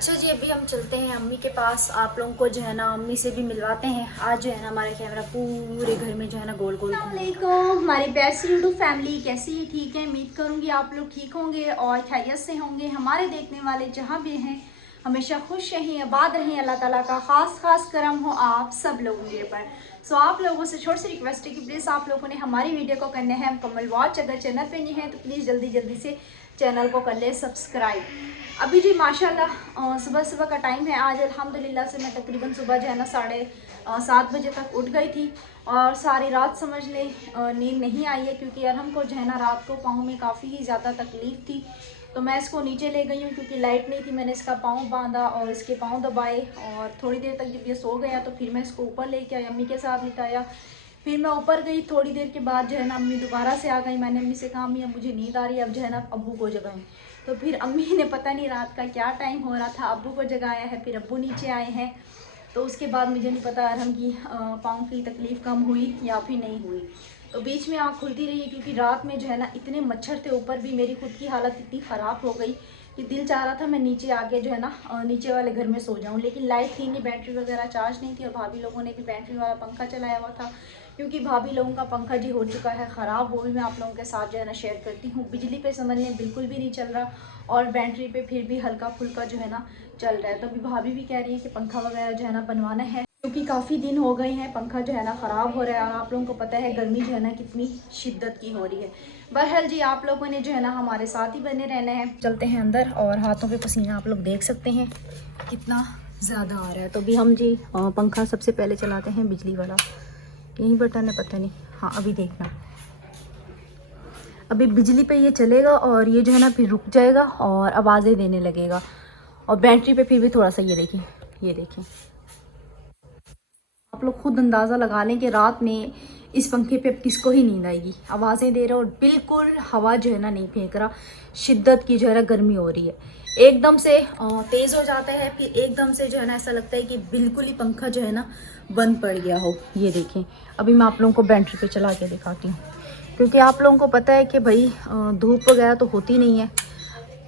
अच्छा जी, अभी हम चलते हैं अम्मी के पास। आप लोगों को जो है ना अम्मी से भी मिलवाते हैं। आज जो है ना हमारा कैमरा पूरे घर में जो है ना गोल गोल। अस्सलामुअलैकुम हमारी प्यार सी यूट्यूब फैमिली, कैसी है? ठीक है, उम्मीद करूंगी आप लोग ठीक होंगे और खैरियत से होंगे। हमारे देखने वाले जहां भी हैं हमेशा खुश रहें, आबाद रहें। अल्लाह ताला का खास करम हो आप सब लोगों के ऊपर। सो आप लोगों से छोटी सी रिक्वेस्ट है कि प्लीज़ आप लोगों ने हमारी वीडियो को करना है मुकम्मल वॉच। अगर चैनल पे नहीं है तो प्लीज़ जल्दी से चैनल को कर ले सब्सक्राइब। अभी जी माशाल्लाह सुबह का टाइम है। आज अल्हम्दुलिल्लाह से मैं तकरीबन सुबह जो है ना 7:30 बजे तक उठ गई थी और सारी रात समझ ले नींद नहीं आई है, क्योंकि अरहम को जो है ना रात को पाँव में काफ़ी ही ज़्यादा तकलीफ़ थी। तो मैं इसको नीचे ले गई हूँ क्योंकि लाइट नहीं थी। मैंने इसका पाँव बांधा और इसके पाँव दबाए और थोड़ी देर तक जब ये सो गया तो फिर मैं इसको ऊपर लेके आई, अम्मी के साथ लिटाया। फिर मैं ऊपर गई, थोड़ी देर के बाद जो है ना अम्मी दोबारा से आ गई। मैंने अम्मी से कहा अम्मी अब मुझे नींद आ रही है, अब जो है ना अब्बू को जगाएं। तो फिर अम्मी ने पता नहीं रात का क्या टाइम हो रहा था, अब्बू को जगाया है। फिर अब्बू नीचे आए हैं। तो उसके बाद मुझे नहीं पता अरहम की पाँव की तकलीफ़ कम हुई या फिर नहीं हुई। तो बीच में आँख खुलती रही है क्योंकि रात में जो है ना इतने मच्छर थे। ऊपर भी मेरी खुद की हालत इतनी ख़राब हो गई कि दिल चाह रहा था मैं नीचे आके जो है ना नीचे वाले घर में सो जाऊं, लेकिन लाइट थी नहीं, बैटरी वगैरह चार्ज नहीं थी और भाभी लोगों ने भी बैटरी वाला पंखा चलाया हुआ था क्योंकि भाभी लोगों का पंखा जी हो चुका है ख़राब। वो भी मैं आप लोगों के साथ जो है ना शेयर करती हूँ। बिजली पे समझने बिल्कुल भी नहीं चल रहा और बैटरी पे फिर भी हल्का फुल्का जो है ना चल रहा है। तो अभी भाभी भी कह रही है कि पंखा वगैरह जो है ना बनवाना है क्योंकि काफ़ी दिन हो गए हैं पंखा जो है ना ख़राब हो रहा है और आप लोगों को पता है गर्मी जो है ना कितनी शिद्दत की हो रही है। बहरहाल जी आप लोगों ने जो है ना हमारे साथ ही बने रहना है। चलते हैं अंदर और हाथों पे पसीना आप लोग देख सकते हैं कितना ज़्यादा आ रहा है। तो अभी हम जी पंखा सबसे पहले चलाते हैं बिजली वाला। यही बटन है, पता नहीं। हाँ अभी देखना, अभी बिजली पे ये चलेगा और ये जो है ना फिर रुक जाएगा और आवाज़ें देने लगेगा। और बैटरी पे फिर भी थोड़ा सा, ये देखें, ये देखें। आप लोग खुद अंदाज़ा लगा लें कि रात में इस पंखे पे किसको ही नींद आएगी। आवाज़ें दे रहा और बिल्कुल हवा जो है ना नहीं फेंक रहा। शिद्दत की जो है ना गर्मी हो रही है, एकदम से तेज़ हो जाता है, फिर एकदम से जो है ना ऐसा लगता है कि बिल्कुल ही पंखा जो है ना बंद पड़ गया हो। ये देखें, अभी मैं आप लोगों को बैटरी पे चला के दिखाती हूँ क्योंकि आप लोगों को पता है कि भाई धूप वगैरह तो होती नहीं है,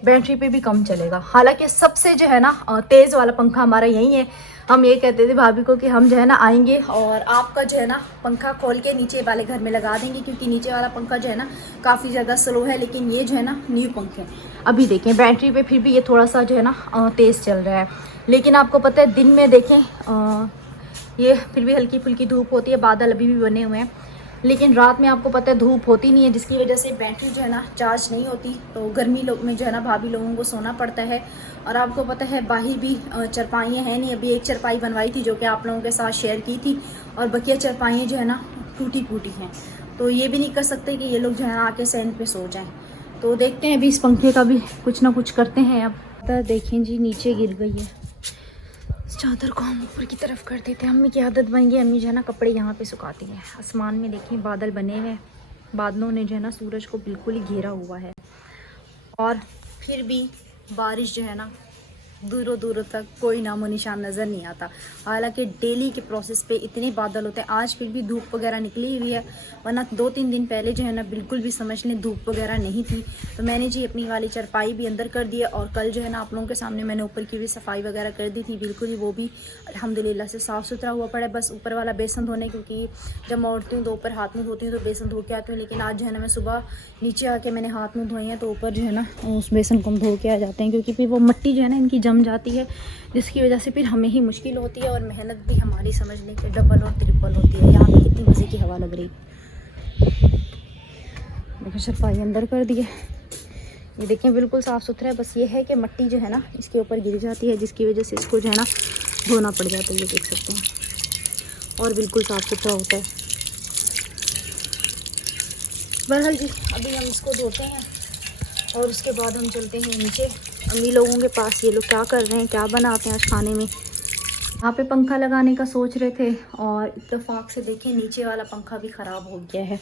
बैटरी पे भी कम चलेगा। हालांकि सबसे जो है ना तेज़ वाला पंखा हमारा यही है। हम ये कहते थे भाभी को कि हम जो है ना आएंगे और आपका जो है ना पंखा खोल के नीचे वाले घर में लगा देंगे क्योंकि नीचे वाला पंखा जो है ना काफ़ी ज़्यादा स्लो है, लेकिन ये जो है ना न्यू पंखे। अभी देखें बैटरी पे फिर भी ये थोड़ा सा जो है ना तेज़ चल रहा है, लेकिन आपको पता है दिन में देखें ये फिर भी हल्की फुल्की धूप होती है, बादल अभी भी बने हुए हैं, लेकिन रात में आपको पता है धूप होती नहीं है जिसकी वजह से बैटरी जो है ना चार्ज नहीं होती। तो गर्मी में जो है ना भाभी लोगों को सोना पड़ता है। और आपको पता है बाहर भी चरपाइयाँ हैं नहीं। अभी एक चरपाई बनवाई थी जो कि आप लोगों के साथ शेयर की थी और बकिया चरपाइयाँ जो है ना टूटी फूटी हैं। तो ये भी नहीं कर सकते कि ये लोग जो है ना आके सैन पे सो जाएँ। तो देखते हैं अभी इस पंखे का भी कुछ ना कुछ करते हैं। अब देखें जी नीचे गिर गई है, चादर को हम ऊपर की तरफ कर देते हैं। अम्मी की आदत बन गई, अम्मी जो है ना कपड़े यहाँ पे सुखाती हैं। आसमान में देखें बादल बने हुए हैं, बादलों ने जो है ना सूरज को बिल्कुल ही घेरा हुआ है और फिर भी बारिश जो है ना दूरों दूरों तक कोई नामो निशान नज़र नहीं आता। हालांकि डेली के प्रोसेस पे इतने बादल होते हैं। आज फिर भी धूप वगैरह निकली हुई है, वरना 2-3 दिन पहले जो है ना बिल्कुल भी समझ लें धूप वगैरह नहीं थी। तो मैंने जी अपनी वाली चरपाई भी अंदर कर दी है और कल जो है ना आप लोगों के सामने मैंने ऊपर की भी सफाई वगैरह कर दी थी। बिल्कुल ही वो भी अल्हम्दुलिल्लाह से साफ़ सुथरा हुआ पड़ा है। बस ऊपर वाला बेसन धोने, क्योंकि जब मैं उठती हूँ तो ऊपर हाथ मुँह धोती हूँ तो बेसन धो के आती हूँ, लेकिन आज जो है ना मैं सुबह नीचे आके मैंने हाथ मुँह धोए हैं तो ऊपर जो है ना उस बेसन को हम धो के आ जाते हैं, क्योंकि फिर वो मिट्टी जो है ना इनकी जम जाती है जिसकी वजह से फिर हमें ही मुश्किल होती है और मेहनत भी हमारी समझने के डबल और ट्रिपल होती है। यहाँ पे कितनी मज़े की हवा लग रही। देखो सफाई अंदर कर दी है, ये देखें बिल्कुल साफ़ सुथरा है। बस ये है कि मिट्टी जो है ना इसके ऊपर गिर जाती है जिसकी वजह से इसको जो है ना धोना पड़ जाता है। ये देख सकते हैं और बिल्कुल साफ़ सुथरा होता है। बहरहाल जी अभी हम इसको धोते हैं और उसके बाद हम चलते हैं नीचे अम्मी लोगों के पास। ये लोग क्या कर रहे हैं, क्या बनाते हैं आज खाने में। यहाँ पे पंखा लगाने का सोच रहे थे और इत्तेफाक से देखें नीचे वाला पंखा भी ख़राब हो गया है।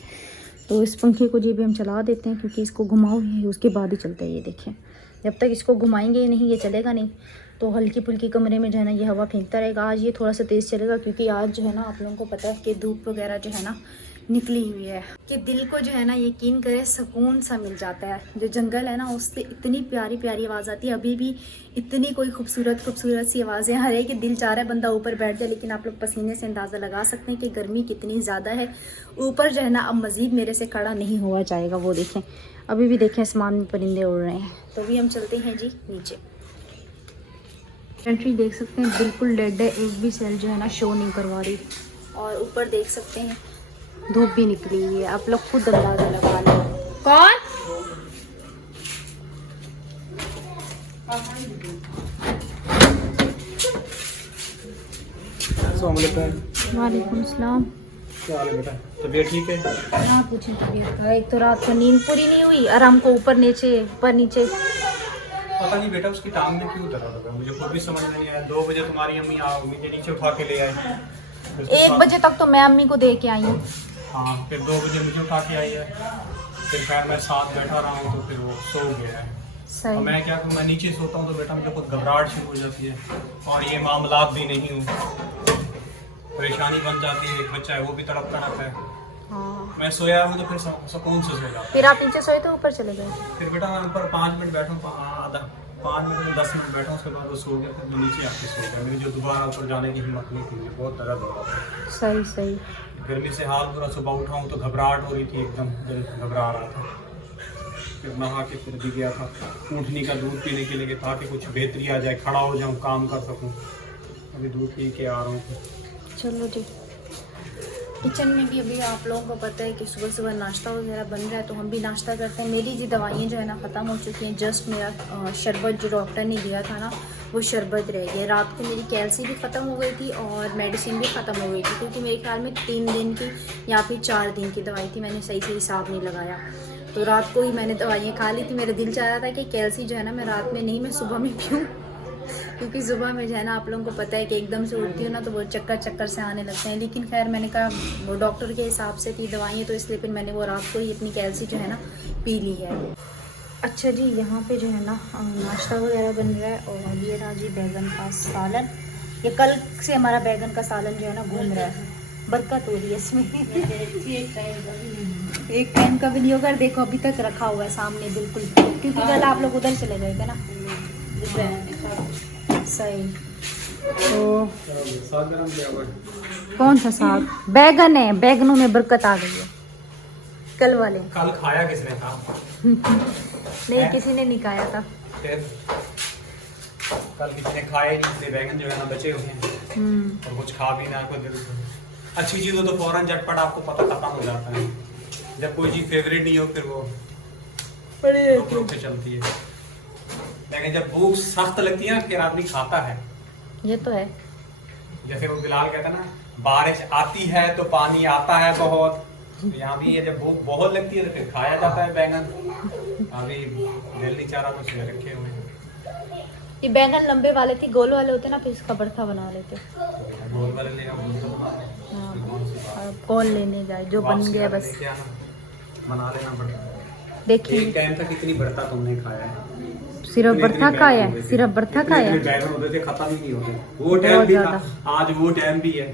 तो इस पंखे को जी भी हम चला देते हैं क्योंकि इसको घुमाओ ही उसके बाद ही चलता है। ये देखें जब तक इसको घुमाएंगे नहीं ये चलेगा नहीं। तो हल्की फुल्की कमरे में जो है ना ये हवा फेंकता रहेगा। आज ये थोड़ा सा तेज़ चलेगा क्योंकि आज जो है ना आप लोगों को पता है कि धूप वगैरह जो है ना निकली हुई है कि दिल को जो है ना यकीन करे सुकून सा मिल जाता है। जो जंगल है ना उससे इतनी प्यारी प्यारी आवाज़ आती है, अभी भी इतनी कोई खूबसूरत खूबसूरत सी आवाज़ें आ रही है कि दिल चाह रहा है बंदा ऊपर बैठ जाए, लेकिन आप लोग पसीने से अंदाज़ा लगा सकते हैं कि गर्मी कितनी ज़्यादा है। ऊपर जो है ना अब मज़ीद मेरे से खड़ा नहीं हुआ जाएगा। वो देखें अभी भी देखें आसमान में परिंदे उड़ रहे हैं। तो अभी हम चलते हैं जी नीचे। एंट्री देख सकते हैं बिल्कुल डेड है, एक भी सेल जो है ना शो नहीं करवा रही। और ऊपर देख सकते हैं धूप भी निकली हुई है, आप लोग खुद अंदाजा लगा लें। कौन? वालेकुम सलाम। क्या हाल है बेटा? तबीयत ठीक है? हाँ पूछें तबीयत का। एक तो रात को नींद पूरी नहीं हुई और हमको ऊपर नीचे पता नहीं बेटा उसकी टांग में क्यों दर्द हो गया, मुझे खुद भी समझ में नहीं आया। 2 बजे तुम्हारी अम्मी मुझे नीचे उठा के ले आई। 1 बजे तक तो मैं अम्मी को दे के आई हूँ। हाँ फिर 2 बजे मुझे उठा के आई है, फिर खैर मैं साथ बैठा रहा हूँ तो फिर वो सो गया है। सही। और मैं क्या करूँ, मैं नीचे सोता हूँ तो बेटा मुझे खुद घबराहट शुरू हो जाती है और ये मामलात भी नहीं हूँ, परेशानी बन जाती है। एक बच्चा है वो भी तड़पता रहता है। हाँ। मैं सोया हूँ तो फिर सुकून से सो जाता फिर आप नीचे सोए तो ऊपर चले गए? फिर बेटा मैं ऊपर 5 मिनट बैठा हूँ, 5 मिनट 10 मिनट बैठा, उसके बाद वो सो गया। फिर मैं नीचे आके सो गया, मेरी जो दोबारा ऊपर जाने की हिम्मत नहीं थी, मुझे बहुत दर्द हो रहा था। सही सही। गर्मी से हाल पूरा, सुबह उठा हूँ तो घबराहट हो रही थी, एकदम दिल घबरा रहा था। फिर नहा के फिर भी गया था ऊँटनी का दूध पीने के लिए ताकि कुछ बेहतरी आ जाए, खड़ा हो जाऊँ, काम कर सकूँ। अभी दूध पी के आ रहा हूँ। चलो जी। किचन में भी अभी आप लोगों को पता है कि सुबह सुबह नाश्ता वगैरह बन रहा है, तो हम भी नाश्ता करते हैं। मेरी जी दवाइयाँ जो है ना ख़त्म हो चुकी हैं। जस्ट मेरा शरबत जो डॉक्टर ने दिया था ना वो शरबत रह गया। रात को मेरी कैल्सी भी ख़त्म हो गई थी और मेडिसिन भी ख़त्म हो गई थी, क्योंकि मेरे ख्याल में 3 दिन की या फिर 4 दिन की दवाई थी। मैंने सही से हिसाब नहीं लगाया, तो रात को ही मैंने दवाइयाँ खा ली थी। मेरा दिल चाह रहा था कि कैल्सी जो है ना मैं रात में नहीं, मैं सुबह में पीऊँ, क्योंकि सुबह में जो है ना आप लोगों को पता है कि एकदम से उठती हूँ ना तो वो चक्कर से आने लगते हैं। लेकिन खैर मैंने कहा वो डॉक्टर के हिसाब से थी दवाइयाँ, तो इसलिए फिर मैंने वो रात को ही अपनी कैल्सी जो है ना पी ली है। अच्छा जी, यहाँ पे जो है ना नाश्ता वगैरह बन रहा है और ये रहा जी बैगन का सालन। ये कल से हमारा बैगन का सालन जो है ना घूम रहा है, बरकत हो रही है इसमें। एक टाइम का भी नहीं होगा। देखो अभी तक रखा हुआ है सामने बिल्कुल, क्योंकि कल आप लोग उधर चले गए थे ना। सही। तो कौन सा साग? बैगन है, बैगनों में बरकत आ गई है। कल वाले कल खाया किसने था? नहीं, किसी ने नहीं खाया था। फिर कल किसी ने खाया नहीं, इसलिए बैगन जो है ना बचे हुए हैं और कुछ खा भी ना। कोई अच्छी चीज़ हो तो फौरन झटपट आपको पता खत्म हो जाता है। जब कोई चीज़ फेवरेट नहीं हो फिर वो रोक के चलती है, लेकिन जब भूख सख्त लगती है ना फिर आदमी खाता है। ये तो है। जैसे वो बिलाल कहता है ना, बारिश आती है तो पानी आता है बहुत। यहाँ भी है, जब भूख बहुत लगती है तो फिर खाया जाता है बैगन। अभी दिल नहीं चाह रहा, कुछ रखे हुए हैं। ये बैगन लंबे वाले थे, गोल वाले होते ना, फिर इसका भरता बना लेते। गोल वाले लेगा, हाँ, कॉल लेने जाए जो बन गया बस बना लेना पड़ता। देखिए एक टाइम तक कितनी भरता तुमने खाया है? सिर्फ बर्था खाया है, सिर्फ बर्था खाया है। बैगन होते थे खत्म ही नहीं होते, वो टाइम भी था, आज वो टाइम भी है।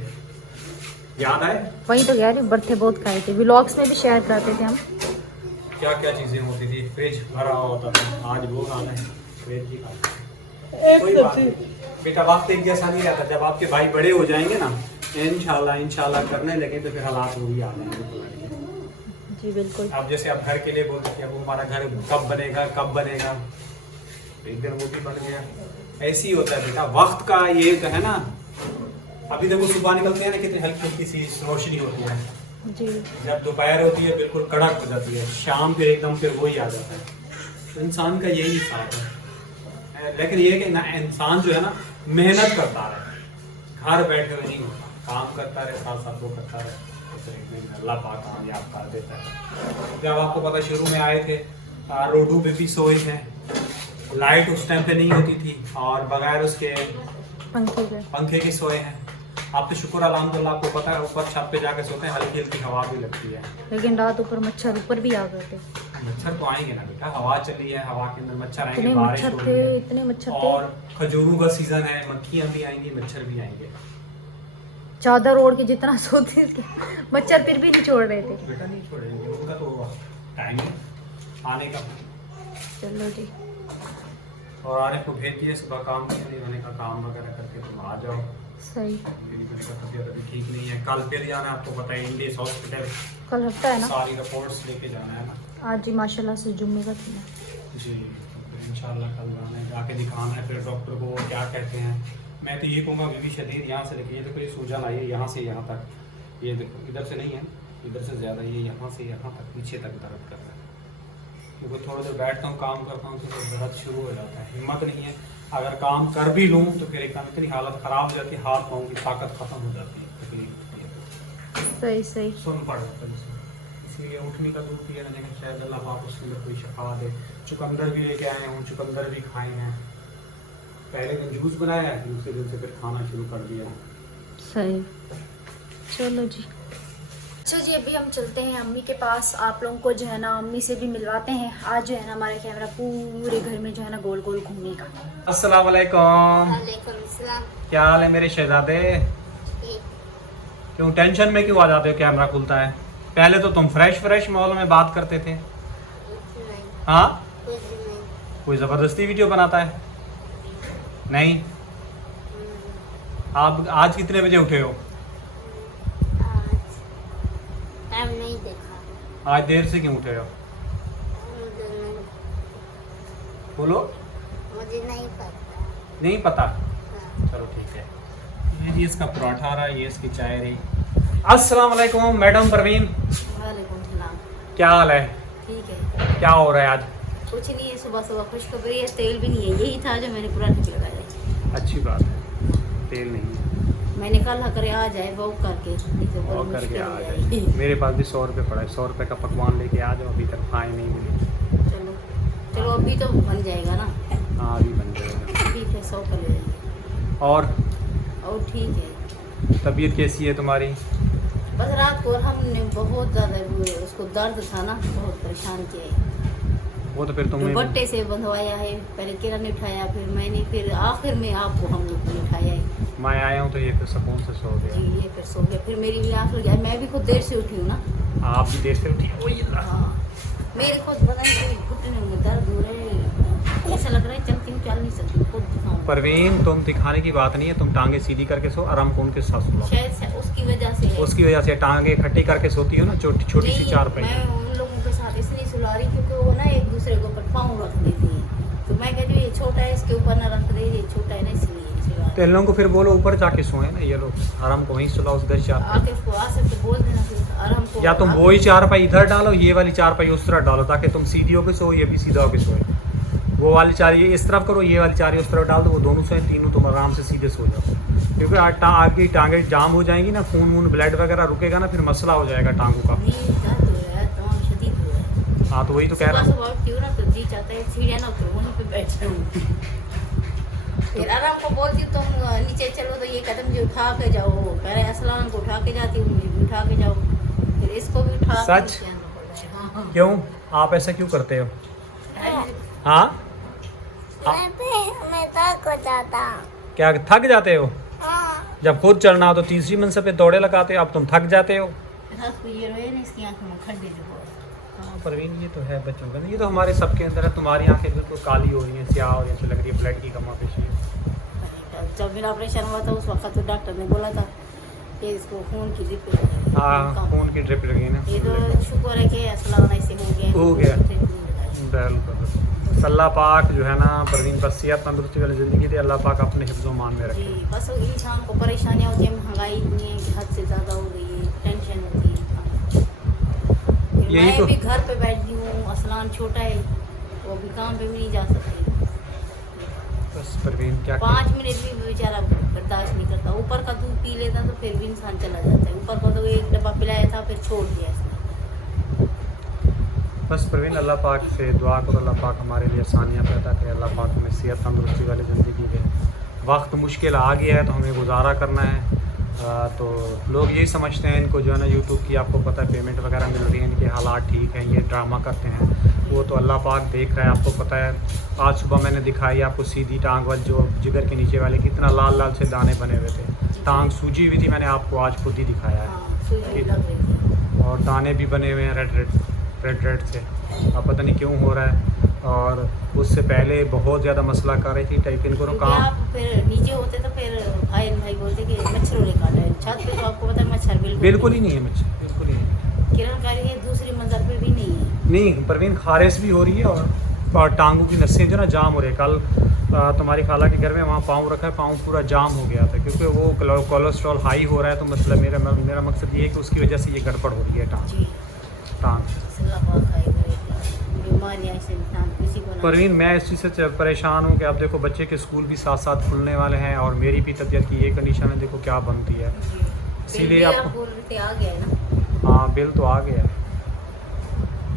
याद आए? वही तो कह रही हूँ, बर्थे बहुत खाए थे, व्लॉग्स में भी शेयर करते थे हम। क्या क्या चीजें होती थी, फ्रिज भरा होता था, आज वो हाल है, फ्रिज भी खाते। कोई बात नहीं बेटा, वक्त एक जैसा नहीं रहता। जब आपके भाई बड़े हो जाएंगे ना, इंशाल्लाह करने लगे तो फिर हालात वही आ जाएंगे। जी बिल्कुल। अब जैसे आप घर के लिए बोलते थे, अब हमारा घर कब बनेगा, एक दिन वो भी बन गया। ऐसे ही होता है बेटा, वक्त का ये तो है ना। अभी देखो सुबह निकलते हैं ना, कितनी हल्की हल्की सी रोशनी होती है जी। जब दोपहर होती है बिल्कुल कड़क हो जाती है, शाम फिर एकदम फिर वही आ जाता है। तो इंसान का यही हिसाब है। लेकिन ये कि ना इंसान जो है ना मेहनत करता रहे, घर बैठे हुए नहीं होता, काम करता रहे, साथ साथ वो करता रहे, तो फिर एक दिन अल्लाह पाक कामयाब कर देता है। जब आपको पता शुरू में आए थे, रोडू पे भी सोए थे, लाइट उस टाइम पे नहीं होती थी और बगैर उसके पंखे के सोए हैं। आप तो शुक्र अल्हम्दुलिल्लाह, आपको पता है ऊपर छत पे जाके सोते हैं, हल्की हल्की हवा भी लगती है। लेकिन रात ऊपर मच्छर ऊपर भी आ गए थे। मच्छर तो आएंगे ना बेटा, हवा चली है, हवा के अंदर मच्छर आएंगे, इतने बारिश मच्छर हो थे, रही है इतने मच्छर थे। और खजूरों का सीजन है, मक्खियां भी आएंगी, मच्छर भी आएंगे। चादर ओढ़ के जितना सोते थे मच्छर फिर भी नहीं छोड़ रहे थे। बेटा नहीं छोड़ेंगे, उनका तो टाइम है आने का। चलो जी। और आरिफ को भेज दिए सुबह काम के लिए, मैंने कहा काम वगैरह करके तुम आ जाओ। सही। मेरी बेटी का तबीयत अभी ठीक नहीं है, कल फिर जाना है, आपको पता है इंडियस हॉस्पिटल, कल हफ्ता है ना। सारी रिपोर्ट्स लेके जाना है ना। आज ही माशाल्लाह से जुम्मे का थी ना। जी तो फिर इंशाल्लाह कल जाना है, जाके दिखाना है फिर डॉक्टर को वो क्या कहते हैं। मैं तो ये कहूँगा अभी भी शदीद यहाँ से लेके, ये देखो ये सूजन आई है यहाँ से यहाँ तक, ये देखो इधर से नहीं है, इधर से ज़्यादा, ये यहाँ से यहाँ तक पीछे तक दर्द कर रहा है। क्योंकि थोड़ी देर बैठता हूँ काम करता हूँ तो दर्द शुरू हो जाता है, हिम्मत नहीं है। अगर काम कर भी लूँ तो फिर एकदम इतनी हालत ख़राब हो जाती है, हाथ पाँव की ताकत ख़त्म हो जाती है, तकलीफ होती है, सही सही। सुन पड़ जाता है। इसलिए उठने का दूध पिया लेकिन शायद अल्लाह पाक उसके अंदर कोई शफा दे। चुकंदर भी लेके आए हूँ, चुकंदर भी खाए हैं, पहले दिन जूस बनाया है, दूसरे दिन से फिर खाना शुरू कर दिया। सही। चलो जी। अच्छा जी, अभी हम चलते हैं अम्मी के पास, आप लोगों को जो है ना अम्मी से भी मिलवाते हैं। आज जो है ना हमारा कैमरा पूरे घर में जो है ना गोल गोल घूमेगा। अस्सलाम वालेकुम। क्या हाल है मेरे शहजादे? क्यों टेंशन में क्यों आ जाते हो? कैमरा खुलता है, पहले तो तुम फ्रेश माहौल में बात करते थे। हाँ, कोई जबरदस्ती वीडियो बनाता है? नहीं। आप आज कितने बजे उठे हो? टाइम नहीं देखा। आज देर से क्यों उठे हो? बोलो। मुझे नहीं पता। नहीं पता? हाँ। चलो ठीक है। ये जी इसका पराठा रहा, ये इसकी चाय रही। अस्सलाम वालेकुम मैडम परवीन। वालेकुम सलाम। क्या हाल है? ठीक है। क्या हो रहा है आज? कुछ नहीं है, सुबह सुबह खुशखबरी है, तेल भी नहीं है, यही था जो मैंने पूरा नहीं लगाया। अच्छी बात है, तेल नहीं है। मैंने कहा करे आ जाए वो करके, नहीं तो बड़ी और करके मुश्किल आ हो जाए। जाएगी। मेरे पास भी 100 रुपये पड़ा है, 100 रुपये का पकवान लेके आ जाओ, अभी तक खाए नहीं मिले। चलो चलो अभी तो बन जाएगा ना। हाँ अभी बन जाएगा। ठीक है, 100 का ले लेंगे। और ठीक है। तबीयत कैसी है तुम्हारी? बस रात को हमने बहुत ज़्यादा उसको दर्द था ना, बहुत परेशान किया है। वो तो फिर तुम्हें दुपट्टे से बंधवाया है, पहले किरण ने उठाया, फिर मैंने, फिर आखिर में आपको हम लोग ने उठाया है। मैं आया हूँ तो ये फिर सुकून से सो जी, गया। ये फिर सो गया, फिर मेरी भी आँख लग गया। मैं भी खुद देर से उठी हूँ ना। आप भी देर से उठी? वही हाँ, मेरे खुद पता नहीं घुटने में दर्द हो रहे हैं, ऐसा लग रहा है चलती हूँ, चल नहीं सकती, खुद दिखाऊँ। परवीन तुम दिखाने की बात नहीं है, तुम टांगे सीधी करके सो, आराम कौन के साथ सो। शायद से उसकी वजह से है। उसकी वजह से टांगे इकट्ठी करके सोती हो ना, छोटी छोटी सी नहीं, चारपाई। मैं उन लोगों के साथ इसलिए सुला रही क्योंकि वो ना एक दूसरे के ऊपर पाँव रख देती है, तो मैं कह रही हूँ ये छोटा है, इसके ऊपर ना रख दे, ये छोटा है ना, इसलिए सुला तो इन लोगों को फिर बोलो ऊपर जाके सोए ना, ये लोग आराम को वहीं सुलाओ, उस घर चारपाई। आके उसको आ सकते बोल देना फिर आराम को। या तुम वही चारपाई इधर डालो, ये वाली चारपाई उस तरफ डालो, ताकि तुम सीधी होके सो, ये भी सीधा होके सोए। वो वाली चार ये इस तरफ करो, ये वाली चार उस तरफ डाल दो, वो दोनों सोए, तीनों तुम आराम से सीधे सो जाओ। क्योंकि आपकी टांगे जाम हो जाएंगी ना, खून वून ब्लड वगैरह रुकेगा ना, फिर मसला हो जाएगा टांगों का। नहीं, दर्द हो रहा है, तमाम शदीद हो रहा है। हाँ तो वही तो कह रहा सुबह हूँ। सुबह उठती हूँ ना तो जी चाहता है सीढ़ियाँ ना उतरो, वहीं पे बैठ जाऊँ। फिर आराम को बोलती हूँ तुम नीचे चलो, तो ये कदम जी उठा के जाओ, पहले असलान को उठा के जाती हूँ, मुझे भी उठा के जाओ, फिर इसको भी उठा के सच? नीचे आना पड़ रहा है। हाँ, क्यों आप ऐसा क्यों करते हो? हाँ मैं थक हो जाता। क्या थक जाते हो? हाँ। जब खुद चढ़ना हो तो तीसरी मंजिल पे दौड़े लगाते हो, अब तुम थक जाते हो। रात को ये रोए ना, इसकी आंखों में खड्डे जो हो। हाँ परवीन ये तो है बच्चों का, ये तो हमारे सबके अंदर है। तुम्हारी आंखें बिल्कुल काली हो रही हैं, स्याह हो रही हैं, लग रही है ब्लड की कमापेशी है। जब मेरा ऑपरेशन हुआ था उस वक्त तो डॉक्टर ने बोला था कि इसको खून की ड्रिप लगी। हाँ खून की ड्रिप लगी ना। ये तो शुक्र है कि असलान ऐसे हो गया। बिल्कुल अल्लाह पाक जो है ना परवीन बस सेहत तंदुरुस्ती वाली ज़िंदगी दे, अल्लाह पाक अपने हिफ्ज़ मान में रखे। जी, बस इंसान को परेशानियाँ होती है, महंगाई इतनी है कि हद से ज़्यादा हो गई है, टेंशन होती है। यही मैं तो भी घर पे बैठी हूँ, असलान छोटा है, वो भी काम पे भी नहीं जा सकती। बस परवीन क्या 5 मिनट भी बेचारा बर्दाश्त नहीं करता। ऊपर का दूध पी लेता तो फिर भी इंसान चला जाता है। ऊपर का तो एक डब्बा पिलाया था, फिर छोड़ दिया इसने। बस परवीन अल्लाह पाक से दुआ करो, अल्लाह पाक हमारे लिए आसानियाँ पैदा करे, अल्लाह पाक हमें सेहत तंदुरुस्ती वाली ज़िंदगी दे। वक्त मुश्किल आ गया है तो हमें गुजारा करना है। तो लोग यही समझते हैं इनको जो है ना यूट्यूब की, आपको पता है पेमेंट वगैरह मिल रही है, इनके हालात ठीक हैं, ये ड्रामा करते हैं। वो तो अल्लाह पाक देख रहा है। आपको पता है आज सुबह मैंने दिखाई आपको सीधी टांग वाली जो जिगर के नीचे वाले कितना लाल लाल से दाने बने हुए थे, टांग सूजी हुई थी, मैंने आपको आज खुद ही दिखाया है। हाँ, सुई लग रही थी। और दाने भी बने हुए हैं रेड से। अब पता नहीं क्यों हो रहा है। और उससे पहले बहुत ज़्यादा मसला कर रही थी टाइपिन करो क्योंकि काम। आप फिर नीचे होते तो फिर भाई बोलते कि मच्छरों ने काटा है। छत पे तो आपको पता है मच्छर बिल्कुल ही नहीं है मच्छर, बिल्कुल ही नहीं। किरण कह रही है दूसरी मंजिल पे भी नहीं है। नहीं परवीन, खारिश भी हो रही है और टांगों की नसें जो ना जाम हो रही है। कल तुम्हारी खाला के घर में वहाँ पाँव रखा है, पाँव पूरा जाम हो गया था क्योंकि वो कोलेस्ट्रॉल हाई हो रहा है। तो मतलब मेरा मकसद ये है कि उसकी वजह से ये गड़बड़ हो रही है जी टांग। बीमारियाँ से इंसान किसी को ना। परवीन, मैं इस चीज़ से परेशान हूँ कि अब देखो बच्चे के स्कूल भी साथ साथ खुलने वाले हैं और मेरी भी तबीयत की ये कंडीशन है, देखो क्या बनती है। इसीलिए आप आप बोल रहे थे आ गया है ना। हाँ बिल तो आ गया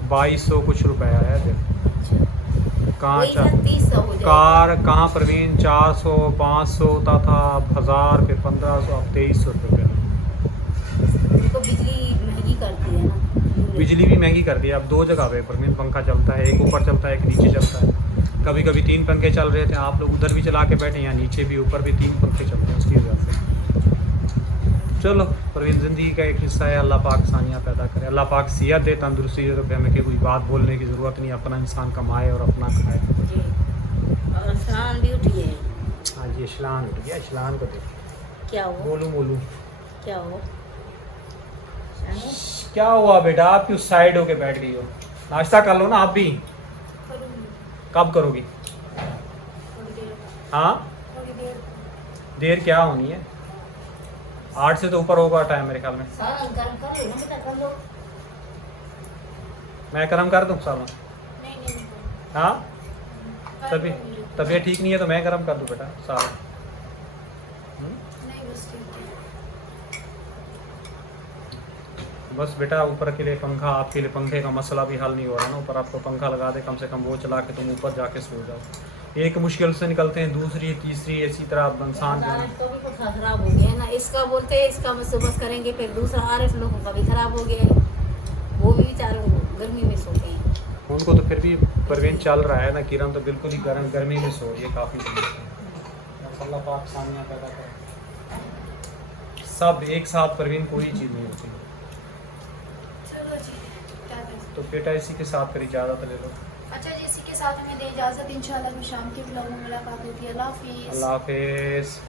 2200 कुछ रुपया है बिल। कहाँ वही ना 30 हो जाएगा। कार कहाँ परवीन 400 500 होता था, अब 1000 फिर 1500 अब 2300 रुपये। देखो बिजली महंगी करती है ना। बिजली भी महंगी कर दी है। अब दो जगह पे परवीन पंखा चलता है, एक ऊपर चलता है एक नीचे चलता है। कभी कभी 3 पंखे चल रहे थे, आप लोग उधर भी चला के बैठे, यहाँ नीचे भी ऊपर भी 3 पंखे चल रहे हैं उसकी वजह से। चलो परवीन, ज़िंदगी का एक हिस्सा है। अल्लाह पाक आसानियाँ पैदा करे, अल्लाह पाक सेहत दे, तंदुरुस्ती दे, तो फिर हमें कोई बात बोलने की ज़रूरत नहीं। अपना इंसान कमाए और अपना खाए। जी। और शान भी उठी है। हाँ जी, इशलान उठ गया, इशलान को देख क्या हो बोलूँ क्या हो शान? क्या हुआ बेटा, आप क्यों साइड होके बैठ गई हो? नाश्ता कर लो ना आप भी। कब करोगी? हाँ देर क्या होनी है, 8 से तो ऊपर होगा टाइम मेरे ख्याल में। सारा गर्म कर लो ना बेटा, कर लो। मैं गरम कर दूँ सालन? हाँ तबीयत ठीक नहीं है तो मैं गरम कर दूँ बेटा सालन? बस बेटा ऊपर के लिए पंखा, आपके लिए पंखे का मसला भी हल नहीं हो रहा ना। ऊपर आपको पंखा लगा दे, कम से कम वो चला के तुम ऊपर जाके सो जाओ। एक मुश्किल से निकलते हैं, दूसरी तीसरी, इसी तरह इंसान जो है। तो भी कुछ खराब हो गया है ना। इसका बोलते हैं इसका बस करेंगे, फिर दूसरा आरिफ लोगों का भी खराब हो गया है। वो भी बेचारे गर्मी में सोते हैं। उनको तो फिर भी परवीन चल रहा है ना। किरण तो बिल्कुल ही गर्मी में सो रही है काफ़ी दिनों से। अल्लाह पाक आसानियाँ पैदा करे। सब एक साथ परवीन कोई चीज़ नहीं होती। तो बेटा इसी के साथ फिर इजाज़त ले लो। अच्छा जी, इसी के साथ हमें दे इजाज़त। इंशाल्लाह फिर शाम के ब्लॉग में मुलाकात होती है। अल्लाह हाफिज़। अल्लाह हाफिज़।